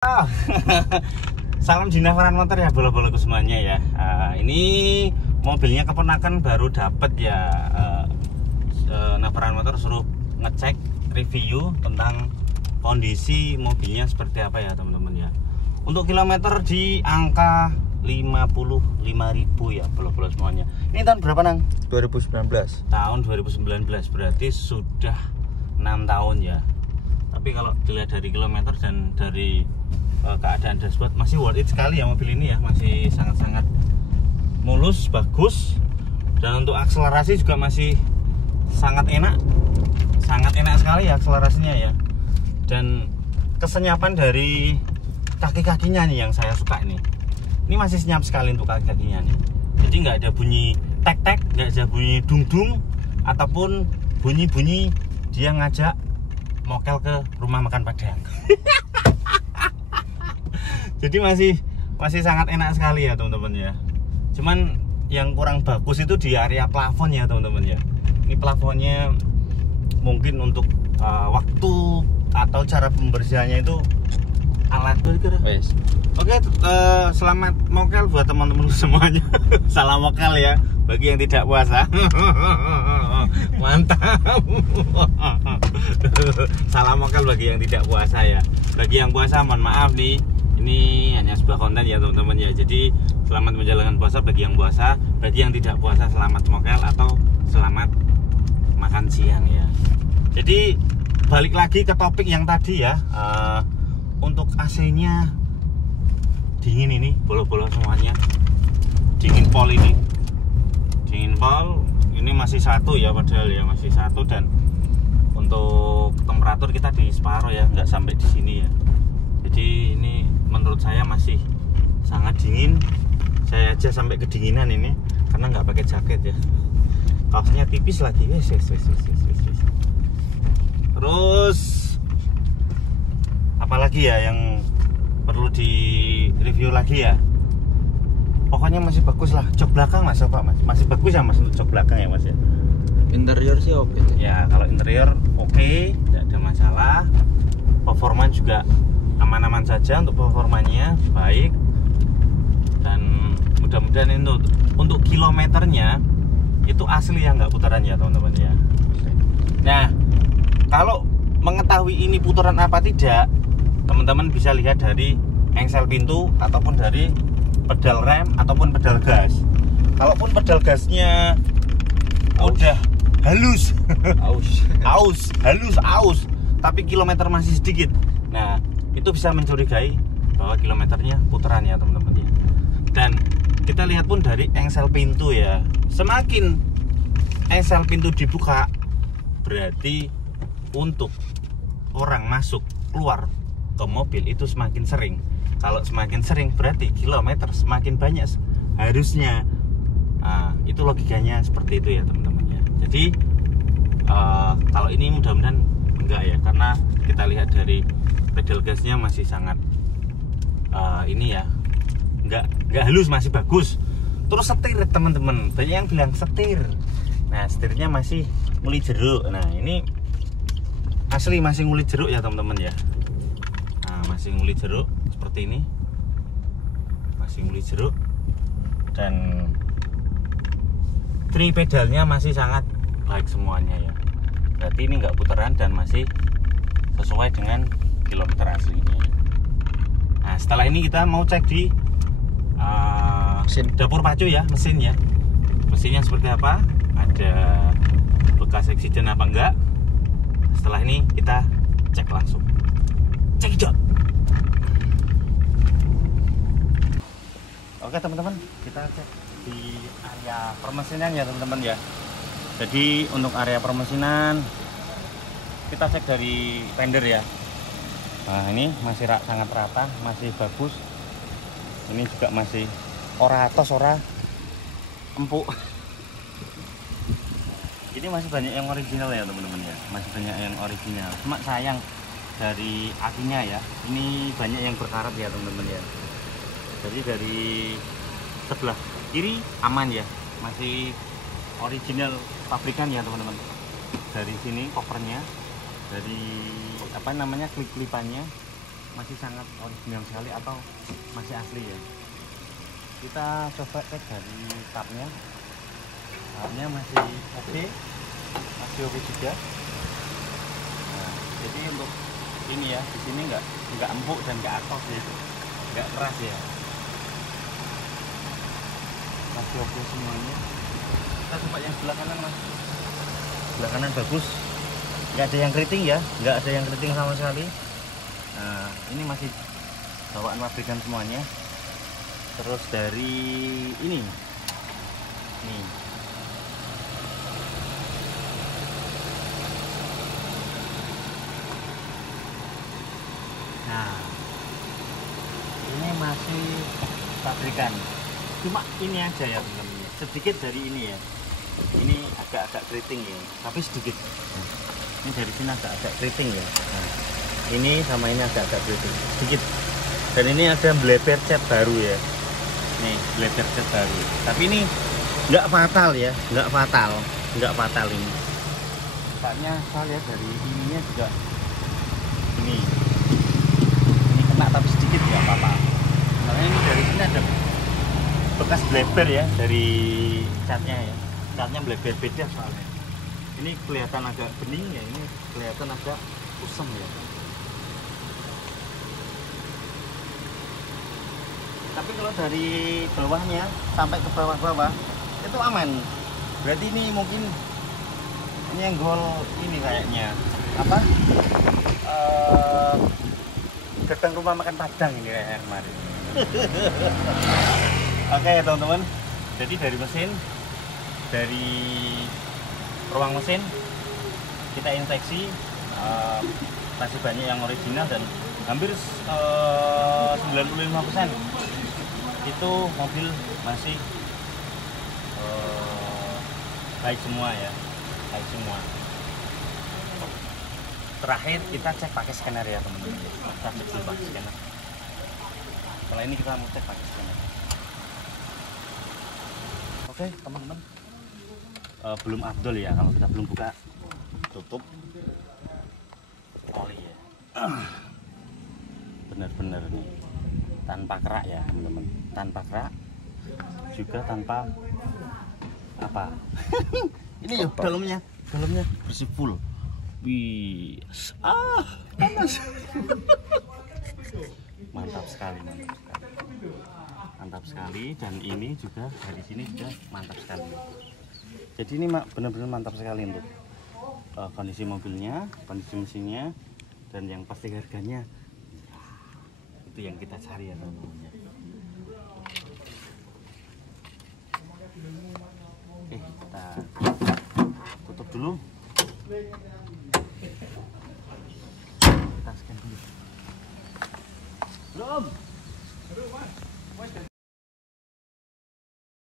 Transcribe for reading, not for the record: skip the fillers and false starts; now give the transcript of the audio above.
Oh. Salam Jinavaran Motor ya bolo-boloku semuanya ya. Ini mobilnya keponakan baru dapat ya. Navaran Motor suruh ngecek review tentang kondisi mobilnya seperti apa ya teman-teman ya. Untuk kilometer di angka 55.000 ya bolo-bolo semuanya. Ini tahun berapa Nang? 2019. Tahun 2019 berarti sudah 6 tahun ya. Tapi kalau dilihat dari kilometer dan dari keadaan dashboard masih worth it sekali ya mobil ini ya, masih sangat-sangat mulus, bagus, dan untuk akselerasi juga masih sangat enak sekali ya akselerasinya ya. Dan kesenyapan dari kaki-kakinya nih yang saya suka ini masih senyap sekali untuk kaki-kakinya nih. Jadi nggak ada bunyi tek-tek, nggak ada bunyi dung-dung ataupun bunyi-bunyi dia ngajak mokel ke rumah makan Padang. Jadi masih sangat enak sekali ya teman-teman ya. Cuman yang kurang bagus itu di area plafon ya teman-teman ya. Ini plafonnya mungkin untuk waktu atau cara pembersihannya itu alat Yes. Oke, selamat mokel buat teman-teman semuanya. Salam mokel ya bagi yang tidak puasa. Mantap. Salam mokel bagi yang tidak puasa ya. Bagi yang puasa mohon maaf nih. Ini hanya sebuah konten ya teman-teman ya. Jadi selamat menjalankan puasa bagi yang puasa. Bagi yang tidak puasa selamat mokel atau selamat makan siang ya. Jadi balik lagi ke topik yang tadi ya. Untuk AC-nya dingin ini, bolo-bolo semuanya. Dingin pol ini. Dingin pol ini masih satu ya padahal ya, masih satu, dan untuk temperatur kita di separuh ya, nggak sampai di sini ya. Jadi ini menurut saya masih sangat dingin. Saya aja sampai kedinginan ini karena nggak pakai jaket ya. Kaosnya tipis lagi. Terus apalagi ya yang perlu di review lagi ya. Pokoknya masih bagus lah. Jok belakang mas, Pak mas, masih bagus ya mas untuk jok belakang ya mas ya. Interior sih oke. Ya kalau interior oke, tidak ada masalah. Performa juga aman-aman saja, untuk performanya baik. Dan mudah-mudahan itu untuk kilometernya itu asli ya, nggak putaran ya teman-teman ya. Nah kalau mengetahui ini putaran apa tidak, teman-teman bisa lihat dari engsel pintu ataupun dari pedal rem ataupun pedal gas. Kalaupun pedal gasnya udah halus, halus, tapi kilometer masih sedikit, nah itu bisa mencurigai bahwa kilometernya putaran ya teman-teman ya. Dan kita lihat pun dari engsel pintu ya, semakin engsel pintu dibuka berarti untuk orang masuk keluar ke mobil itu semakin sering. Kalau semakin sering berarti kilometer semakin banyak harusnya. Itu logikanya seperti itu ya teman-teman ya. Jadi kalau ini mudah-mudahan enggak ya, karena kita lihat dari pedal gasnya masih sangat ini ya, enggak halus, masih bagus. Terus setir teman-teman, banyak yang bilang setir. Nah setirnya masih nguli jeruk. Nah ini asli masih nguli jeruk ya teman-teman ya. Nah, masih nguli jeruk seperti ini, masih nguli jeruk, dan tri pedalnya masih sangat baik semuanya ya. Berarti ini nggak putaran dan masih sesuai dengan kilometer aslinya. Nah setelah ini kita mau cek di mesin dapur pacu ya, mesinnya seperti apa, ada bekas eksiden apa enggak. Setelah ini kita cek langsung. Cekidot. Oke teman-teman, kita cek di area permesinan ya teman-teman ya. Jadi untuk area permesinan kita cek dari fender ya. Nah ini masih sangat rata, masih bagus. Ini juga masih ora atos, ora empuk. Ini masih banyak yang original ya teman-teman ya, masih banyak yang original. Cuma sayang dari akinya ya, ini banyak yang berkarat ya teman-teman ya. Jadi dari sebelah kiri aman ya, masih original pabrikan ya teman-teman. Dari sini kopernya, dari apa namanya klip-klipannya masih sangat original sekali atau masih asli ya. Kita coba cek dari tapnya masih oke, masih oke juga. Nah, jadi untuk ini ya, di sini nggak empuk dan nggak atos ya, nggak keras ya, masih oke semuanya. Kita coba yang sebelah kanan mas, sebelah kanan bagus, nggak ada yang keriting ya, nggak ada yang keriting sama sekali. Nah ini masih bawaan pabrikan semuanya. Terus dari ini nih, nah ini masih pabrikan, cuma ini aja ya teman-teman, sedikit dari ini ya, ini agak-agak keriting ya, tapi sedikit. Ini dari sini agak-agak keriting ya. Nah, ini sama ini agak-agak keriting sedikit. Dan ini ada bleber cat baru ya, nih bleber cat baru, tapi ini nggak fatal ya, nggak fatal ini. Nampaknya saya lihat dari ininya juga ini kena tapi sedikit ya apa-apa. Makanya ini dari sini ada bekas bleber ya, dari catnya ya, catnya bleber beda soalnya. Ini kelihatan agak bening ya, ini kelihatan agak kusam ya. Tapi kalau dari bawahnya sampai ke bawah-bawah itu aman. Berarti ini mungkin nyenggol ini kayaknya apa? Gerbang rumah makan Padang ini kayak kemarin. Oke teman-teman. Jadi dari mesin, dari ruang mesin kita inspeksi, masih banyak yang original dan hampir 95% itu mobil masih baik semua ya, baik semua. Terakhir kita cek pakai scanner ya teman-teman, kita cek dulu pakai scanner. Kalau ini kita mau cek pakai scanner. Oke teman-teman, belum afdol ya kalau kita belum buka tutup oli ya. Bener-bener nih tanpa kerak ya teman-teman, tanpa kerak juga tanpa apa. Ini ya dalamnya bersih full. Wih, panas. Mantap sekali. Mantap sekali, dan ini juga dari sini juga mantap sekali. Jadi ini benar-benar mantap sekali untuk kondisi mobilnya, kondisi mesinnya, dan yang pasti harganya itu yang kita cari ya teman-teman. Oke, kita tutup dulu. Kita scan dulu. Belum.